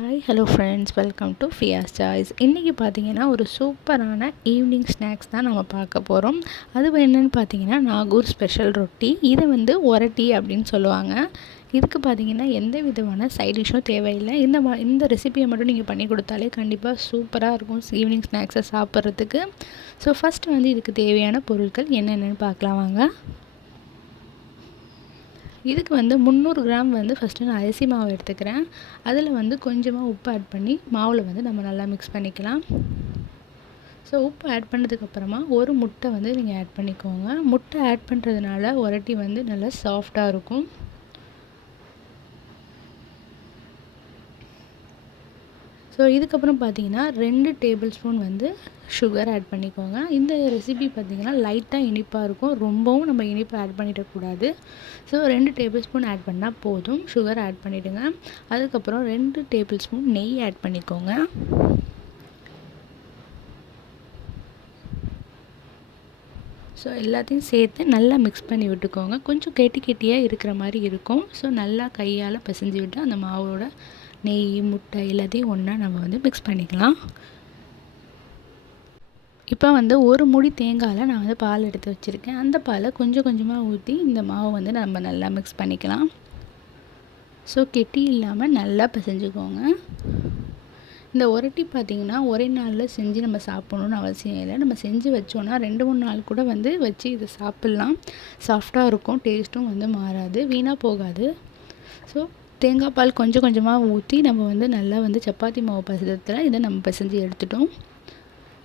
Hi hello friends, welcome to Fia's Choice. இன்றைக்கி பார்த்தீங்கன்னா ஒரு சூப்பரான ஈவினிங் ஸ்நாக்ஸ் தான் நம்ம பார்க்க போகிறோம். அது என்னென்னு பார்த்தீங்கன்னா நாகூர் ஸ்பெஷல் ரொட்டி. இதை ஒரட்டி அப்படின்னு சொல்லுவாங்க. இதுக்கு பார்த்தீங்கன்னா எந்த விதமான சைட் டிஷ்ஷும் தேவையில்லை. இந்த ரெசிபியை மட்டும் நீங்கள் பண்ணி கொடுத்தாலே கண்டிப்பாக சூப்பராக இருக்கும் ஈவினிங் ஸ்நாக்ஸை சாப்பிட்றதுக்கு. ஸோ ஃபஸ்ட்டு இதுக்கு தேவையான பொருட்கள் என்னென்னு பார்க்கலாம் வாங்க. இதுக்கு 300 கிராம் ஃபஸ்ட்டு நான் அரிசி மாவு எடுத்துக்கிறேன். அதில் கொஞ்சமாக உப்பு ஆட் பண்ணி மாவில் நம்ம நல்லா மிக்ஸ் பண்ணிக்கலாம். ஸோ உப்பு ஆட் பண்ணதுக்கப்புறமா ஒரு முட்டை நீங்கள் ஆட் பண்ணிக்கோங்க. முட்டை ஆட் பண்ணுறதுனால உரட்டி நல்லா சாஃப்டாக இருக்கும். ஸோ இதுக்கப்புறம் பார்த்தீங்கன்னா 2 டேபிள் ஸ்பூன் சுகர் ஆட் பண்ணிக்கோங்க. இந்த ரெசிபி பார்த்திங்கன்னா லைட்டாக இனிப்பாக இருக்கும். ரொம்பவும் நம்ம இனிப்பு ஆட் பண்ணிடக்கூடாது. ஸோ 2 டேபிள் ஸ்பூன் ஆட் பண்ணால் போதும். சுகர் ஆட் பண்ணிவிடுங்க. அதுக்கப்புறம் 2 டேபிள் ஸ்பூன் நெய் ஆட் பண்ணிக்கோங்க. ஸோ எல்லாத்தையும் சேர்த்து நல்லா மிக்ஸ் பண்ணி விட்டுக்கோங்க. கொஞ்சம் கெட்டியாக இருக்கிற மாதிரி இருக்கும். ஸோ நல்லா கையால் பிசைஞ்சு விட்டு அந்த மாவோட நெய், முட்டை எல்லாத்தையும் ஒன்றா நம்ம மிக்ஸ் பண்ணிக்கலாம். இப்போ ஒரு முடி தேங்காயில் நான் பால் எடுத்து வச்சுருக்கேன். அந்த பாலை கொஞ்சம் கொஞ்சமாக ஊற்றி இந்த மாவை நம்ம நல்லா மிக்ஸ் பண்ணிக்கலாம். ஸோ கெட்டி இல்லாமல் நல்லா பிசைஞ்சுக்கோங்க. இந்த உரட்டி பார்த்திங்கன்னா ஒரே நாளில் செஞ்சு நம்ம சாப்பிட்ணுன்னு அவசியம் இல்லை. நம்ம செஞ்சு வச்சோன்னா 2-3 நாள் கூட வச்சு இதை சாப்பிட்லாம். சாஃப்டாக இருக்கும். டேஸ்ட்டும் மாறாது, வீணாக போகாது. ஸோ தேங்காய் பால் கொஞ்சம் கொஞ்சமாக ஊற்றி நம்ம நல்லா சப்பாத்தி மாவு பதத்தில் இதை நம்ம பிசைஞ்சு எடுத்துட்டோம்.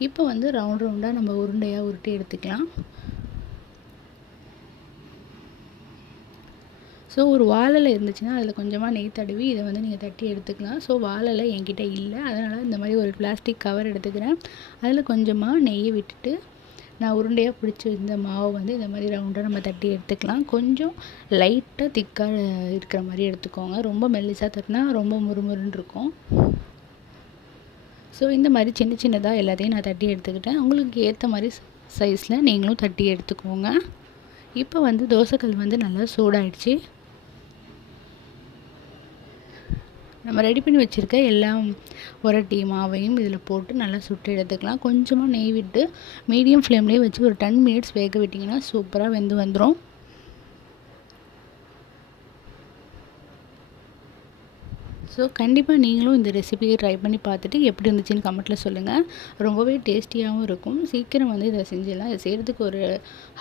இப்போ ரவுண்டாக நம்ம உருண்டையாக உருட்டி எடுத்துக்கலாம். ஸோ ஒரு வாழலை இருந்துச்சுன்னா அதில் கொஞ்சமாக நெய் தடவி இதை நீங்கள் தட்டி எடுத்துக்கலாம். ஸோ வாழலை என்கிட்ட இல்லை, அதனால் இந்த மாதிரி ஒரு பிளாஸ்டிக் கவர் எடுத்துக்கிறேன். அதில் கொஞ்சமாக நெய்யை விட்டுட்டு நான் உருண்டையாக பிடிச்சி இந்த மாவு இந்த மாதிரி ரவுண்டாக நம்ம தட்டி எடுத்துக்கலாம். கொஞ்சம் லைட்டாக திக்காக இருக்கிற மாதிரி எடுத்துக்கோங்க. ரொம்ப மெல்லிசாக தட்டினா ரொம்ப முறுமுறுன்னு இருக்கும். ஸோ இந்த மாதிரி சின்ன சின்னதாக எல்லாத்தையும் நான் தட்டி எடுத்துக்கிட்டேன். உங்களுக்கு ஏற்ற மாதிரி சைஸில் நீங்களும் தட்டி எடுத்துக்கோங்க. இப்போ தோசைக்கல் நல்லா சூடாயிடுச்சு. நம்ம ரெடி பண்ணி வச்சுருக்க எல்லா உரட்டி மாவையும் இதில் போட்டு நல்லா சுட்டு எடுத்துக்கலாம். கொஞ்சமாக நெய் விட்டு மீடியம் ஃப்ளேம்லேயே வச்சு ஒரு 10 மினிட்ஸ் வேக விட்டிங்கன்னா சூப்பராக வெந்து வந்துடும். ஸோ கண்டிப்பாக நீங்களும் இந்த ரெசிபியை ட்ரை பண்ணி பார்த்துட்டு எப்படி இருந்துச்சுன்னு கமெண்ட்டில் சொல்லுங்கள். ரொம்பவே டேஸ்டியாகவும் இருக்கும். சீக்கிரம் இதை செஞ்சிடலாம். இதை செய்கிறதுக்கு ஒரு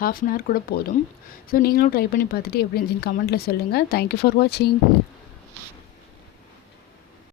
1/2 அன் ஹவர் கூட போதும். ஸோ நீங்களும் ட்ரை பண்ணி பார்த்துட்டு எப்படி இருந்துச்சுன்னு கமெண்ட்டில் சொல்லுங்கள். தேங்க்யூ ஃபார் வாட்சிங்.